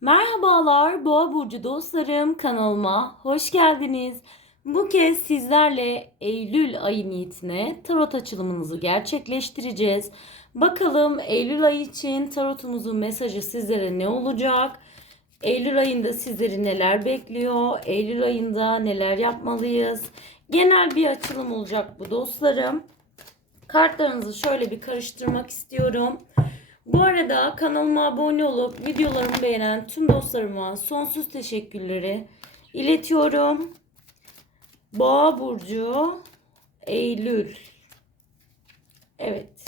Merhabalar Boğa Burcu dostlarım kanalıma hoş geldiniz. Bu kez sizlerle Eylül ayı niyetine tarot açılımınızı gerçekleştireceğiz. Bakalım Eylül ayı için tarotumuzun mesajı sizlere ne olacak? Eylül ayında sizleri neler bekliyor? Eylül ayında neler yapmalıyız? Genel bir açılım olacak bu dostlarım. Kartlarınızı şöyle bir karıştırmak istiyorum. Bu arada kanalıma abone olup videolarımı beğenen tüm dostlarıma sonsuz teşekkürleri iletiyorum. Boğa burcu Eylül. Evet.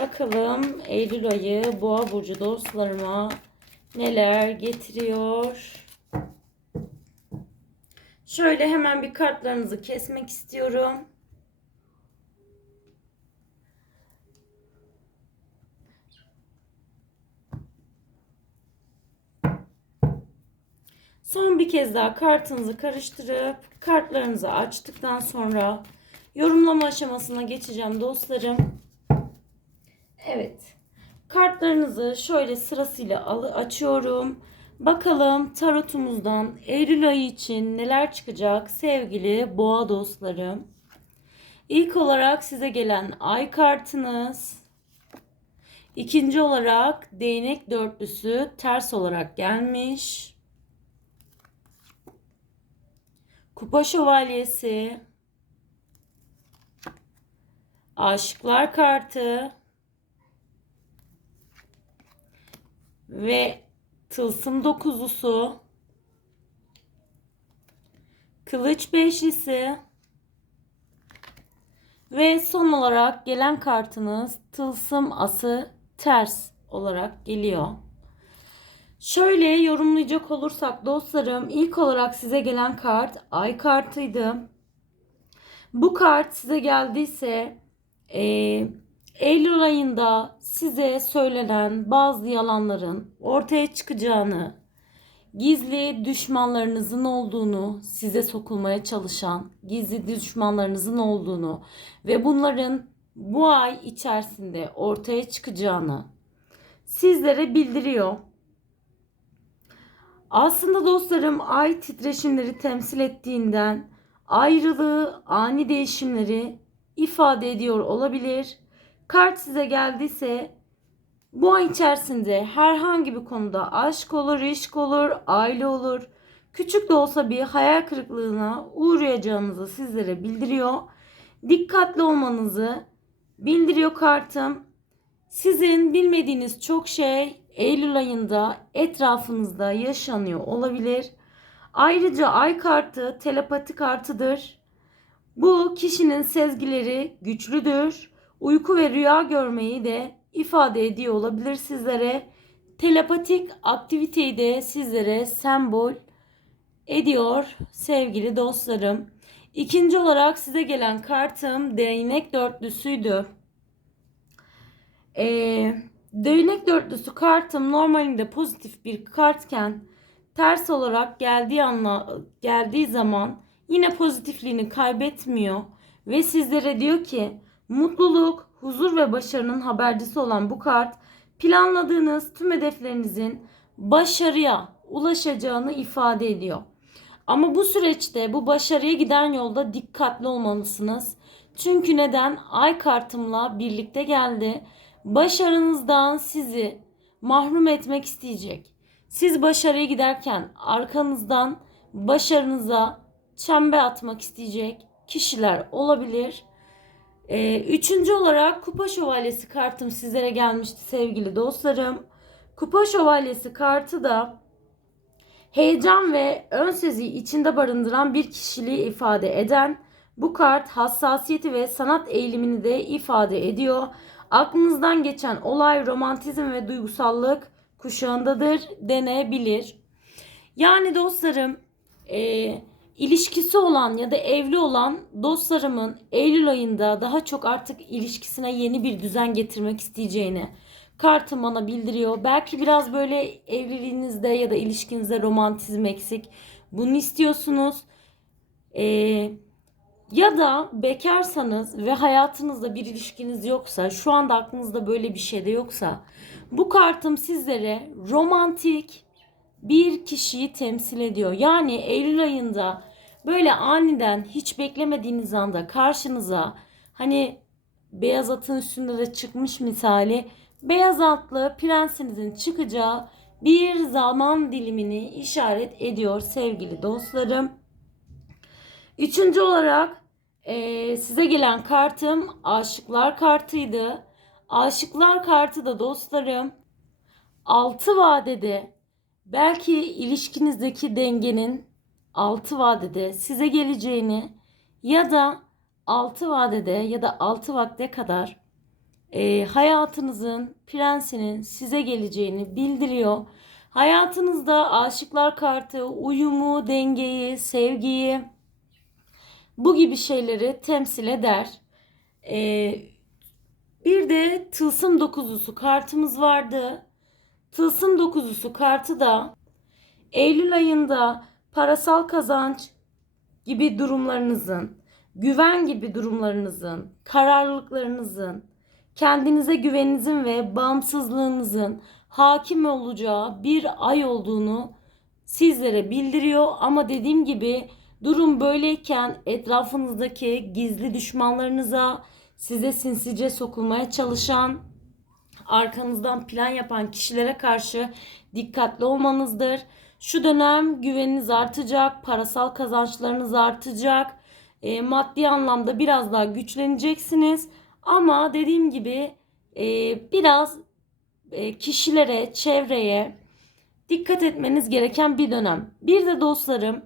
Bakalım Eylül ayı Boğa burcu dostlarıma neler getiriyor? Şöyle hemen bir kartlarınızı kesmek istiyorum. Son bir kez daha kartınızı karıştırıp kartlarınızı açtıktan sonra yorumlama aşamasına geçeceğim dostlarım. Evet. Kartlarınızı şöyle sırasıyla açıyorum. Bakalım tarotumuzdan Eylül ayı için neler çıkacak sevgili boğa dostlarım. İlk olarak size gelen ay kartınız. İkinci olarak değnek dörtlüsü ters olarak gelmiş. Kupa Şövalyesi, Aşıklar kartı. Ve Tılsım dokuzlusu, Kılıç beşlisi. Ve son olarak gelen kartınız Tılsım ası ters olarak geliyor. Şöyle yorumlayacak olursak dostlarım ilk olarak size gelen kart ay kartıydı. Bu kart size geldiyse e, Eylül ayında size söylenen bazı yalanların ortaya çıkacağını, gizli düşmanlarınızın olduğunu, size sokulmaya çalışan gizli düşmanlarınızın olduğunu ve bunların bu ay içerisinde ortaya çıkacağını sizlere bildiriyor. Aslında dostlarım ay titreşimleri temsil ettiğinden ayrılığı, ani değişimleri ifade ediyor olabilir. Kart size geldiyse bu ay içerisinde herhangi bir konuda aşk olur, ilişk olur, aile olur. Küçük de olsa bir hayal kırıklığına uğrayacağınızı sizlere bildiriyor. Dikkatli olmanızı bildiriyor kartım. Sizin bilmediğiniz çok şey Eylül ayında etrafınızda yaşanıyor olabilir. Ayrıca ay kartı telepati kartıdır. Bu kişinin sezgileri güçlüdür. Uyku ve rüya görmeyi de ifade ediyor olabilir sizlere. Telepatik aktiviteyi de sizlere sembol ediyor sevgili dostlarım. İkinci olarak size gelen kartım değnek dörtlüsüydü. Eee Değnek dörtlüsü kartım normalinde pozitif bir kartken ters olarak geldiği anla geldiği zaman yine pozitifliğini kaybetmiyor ve sizlere diyor ki mutluluk, huzur ve başarının habercisi olan bu kart planladığınız tüm hedeflerinizin başarıya ulaşacağını ifade ediyor. Ama bu süreçte bu başarıya giden yolda dikkatli olmalısınız. Çünkü neden? Ay kartımla birlikte geldi başarınızdan sizi mahrum etmek isteyecek. Siz başarıya giderken arkanızdan başarınıza çembe atmak isteyecek kişiler olabilir. Ee, üçüncü olarak Kupa Şövalyesi kartım sizlere gelmişti sevgili dostlarım. Kupa Şövalyesi kartı da heyecan ve ön seziyi içinde barındıran bir kişiliği ifade eden bu kart hassasiyeti ve sanat eğilimini de ifade ediyor. Aklınızdan geçen olay romantizm ve duygusallık kuşağındadır denebilir. Yani dostlarım e, ilişkisi olan ya da evli olan dostlarımın Eylül ayında daha çok artık ilişkisine yeni bir düzen getirmek isteyeceğini kartım bana bildiriyor. Belki biraz böyle evliliğinizde ya da ilişkinizde romantizm eksik. Bunu istiyorsunuz. Eee ya da bekarsanız ve hayatınızda bir ilişkiniz yoksa, şu anda aklınızda böyle bir şey de yoksa bu kartım sizlere romantik, bir kişiyi temsil ediyor. Yani Eylül ayında böyle aniden hiç beklemediğiniz anda karşınıza hani beyaz atın üstünde de çıkmış misali beyaz atlı prensinizin çıkacağı bir zaman dilimini işaret ediyor sevgili dostlarım. Üçüncü olarak eee, size gelen kartım aşıklar kartıydı. Aşıklar kartı da dostlarım 6 vadede belki ilişkinizdeki dengenin 6 vadede size geleceğini ya da 6 vadede ya da 6 vakte kadar e, hayatınızın prensinin size geleceğini bildiriyor. Hayatınızda aşıklar kartı uyumu, dengeyi, sevgiyi bu gibi şeyleri temsil eder. E, bir de tılsım dokuzusu kartımız vardı. Tılsım dokuzusu kartı da Eylül ayında parasal kazanç gibi durumlarınızın, güven gibi durumlarınızın, kararlılıklarınızın, kendinize güveninizin ve bağımsızlığınızın hakim olacağı bir ay olduğunu sizlere bildiriyor. Ama dediğim gibi durum böyleyken etrafınızdaki gizli düşmanlarınıza, size sinsice sokulmaya çalışan, arkanızdan plan yapan kişilere karşı dikkatli olmanızdır. Şu dönem güveniniz artacak, parasal kazançlarınız artacak, e, maddi anlamda biraz daha güçleneceksiniz. Ama dediğim gibi e, biraz e, kişilere, çevreye dikkat etmeniz gereken bir dönem. Bir de dostlarım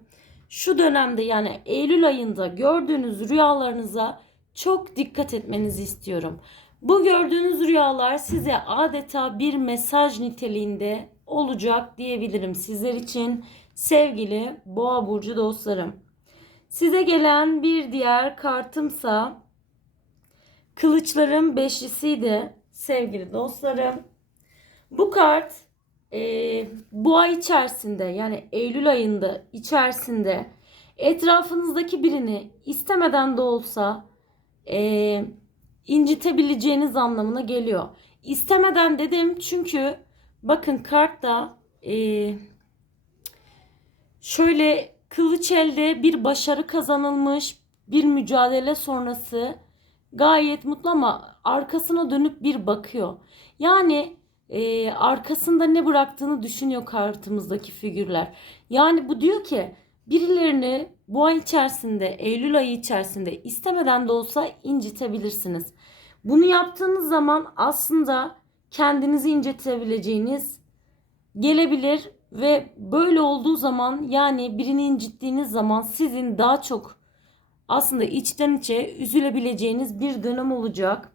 şu dönemde yani Eylül ayında gördüğünüz rüyalarınıza çok dikkat etmenizi istiyorum. Bu gördüğünüz rüyalar size adeta bir mesaj niteliğinde olacak diyebilirim sizler için sevgili Boğa burcu dostlarım. Size gelen bir diğer kartımsa Kılıçların beşlisiydi sevgili dostlarım. Bu kart e, bu ay içerisinde yani Eylül ayında içerisinde etrafınızdaki birini istemeden de olsa e, incitebileceğiniz anlamına geliyor. İstemeden dedim çünkü bakın kartta e, şöyle kılıç elde bir başarı kazanılmış bir mücadele sonrası gayet mutlu ama arkasına dönüp bir bakıyor. Yani e, arkasında ne bıraktığını düşünüyor kartımızdaki figürler. Yani bu diyor ki birilerini bu ay içerisinde, Eylül ayı içerisinde istemeden de olsa incitebilirsiniz. Bunu yaptığınız zaman aslında kendinizi incitebileceğiniz gelebilir ve böyle olduğu zaman yani birini incittiğiniz zaman sizin daha çok aslında içten içe üzülebileceğiniz bir dönem olacak.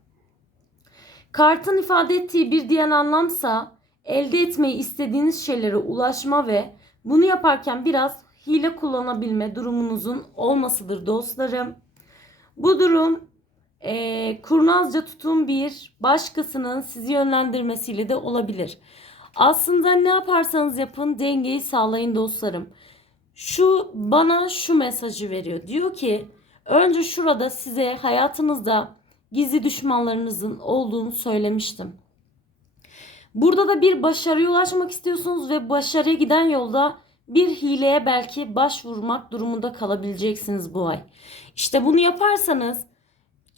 Kartın ifade ettiği bir diğer anlamsa elde etmeyi istediğiniz şeylere ulaşma ve bunu yaparken biraz hile kullanabilme durumunuzun olmasıdır dostlarım. Bu durum e, kurnazca tutum bir başkasının sizi yönlendirmesiyle de olabilir. Aslında ne yaparsanız yapın dengeyi sağlayın dostlarım. Şu bana şu mesajı veriyor. Diyor ki önce şurada size hayatınızda gizli düşmanlarınızın olduğunu söylemiştim. Burada da bir başarıya ulaşmak istiyorsunuz ve başarıya giden yolda bir hileye belki başvurmak durumunda kalabileceksiniz bu ay. İşte bunu yaparsanız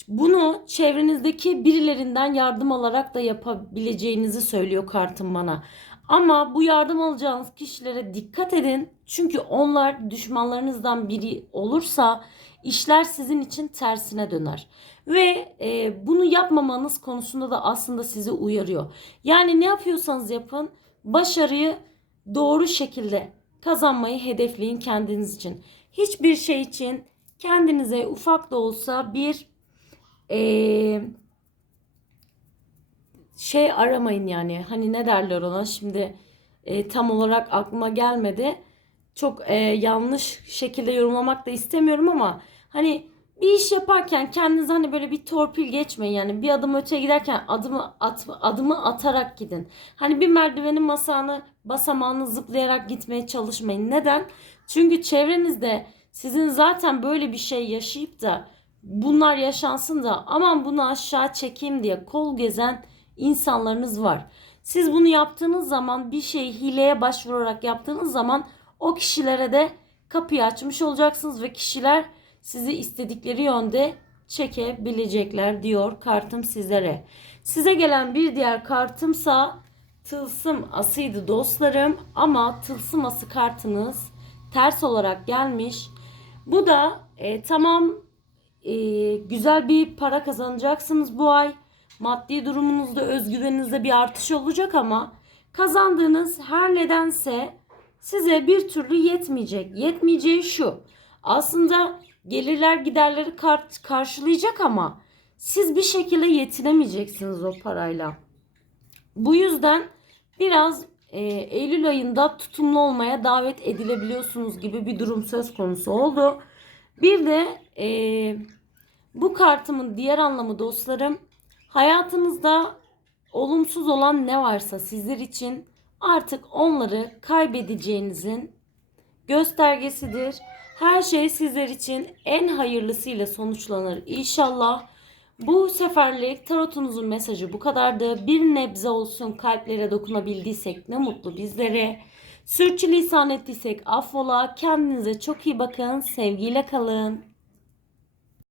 bunu çevrenizdeki birilerinden yardım alarak da yapabileceğinizi söylüyor kartım bana. Ama bu yardım alacağınız kişilere dikkat edin. Çünkü onlar düşmanlarınızdan biri olursa işler sizin için tersine döner. Ve e, bunu yapmamanız konusunda da aslında sizi uyarıyor. Yani ne yapıyorsanız yapın başarıyı doğru şekilde kazanmayı hedefleyin kendiniz için. Hiçbir şey için kendinize ufak da olsa bir e, şey aramayın yani. Hani ne derler ona şimdi e, tam olarak aklıma gelmedi. Çok e, yanlış şekilde yorumlamak da istemiyorum ama hani bir iş yaparken kendiniz hani böyle bir torpil geçmeyin yani bir adım öteye giderken adımı at, adımı atarak gidin. Hani bir merdivenin masanı basamağını zıplayarak gitmeye çalışmayın. Neden? Çünkü çevrenizde sizin zaten böyle bir şey yaşayıp da bunlar yaşansın da aman bunu aşağı çekeyim diye kol gezen insanlarınız var. Siz bunu yaptığınız zaman bir şey hileye başvurarak yaptığınız zaman o kişilere de kapıyı açmış olacaksınız ve kişiler sizi istedikleri yönde çekebilecekler diyor kartım sizlere. Size gelen bir diğer kartımsa tılsım asıydı dostlarım ama tılsım ası kartınız ters olarak gelmiş. Bu da e, tamam e, güzel bir para kazanacaksınız bu ay. Maddi durumunuzda, özgüveninizde bir artış olacak ama kazandığınız her nedense size bir türlü yetmeyecek. Yetmeyeceği şu. Aslında gelirler giderleri kar- karşılayacak ama siz bir şekilde yetinemeyeceksiniz o parayla. Bu yüzden biraz e, Eylül ayında tutumlu olmaya davet edilebiliyorsunuz gibi bir durum söz konusu oldu. Bir de e, bu kartımın diğer anlamı dostlarım hayatınızda olumsuz olan ne varsa sizler için artık onları kaybedeceğinizin göstergesidir. Her şey sizler için en hayırlısıyla sonuçlanır inşallah. Bu seferlik tarotunuzun mesajı bu kadardı. Bir nebze olsun kalplere dokunabildiysek ne mutlu bizlere. Sürçülisan ettiysek affola. Kendinize çok iyi bakın. Sevgiyle kalın.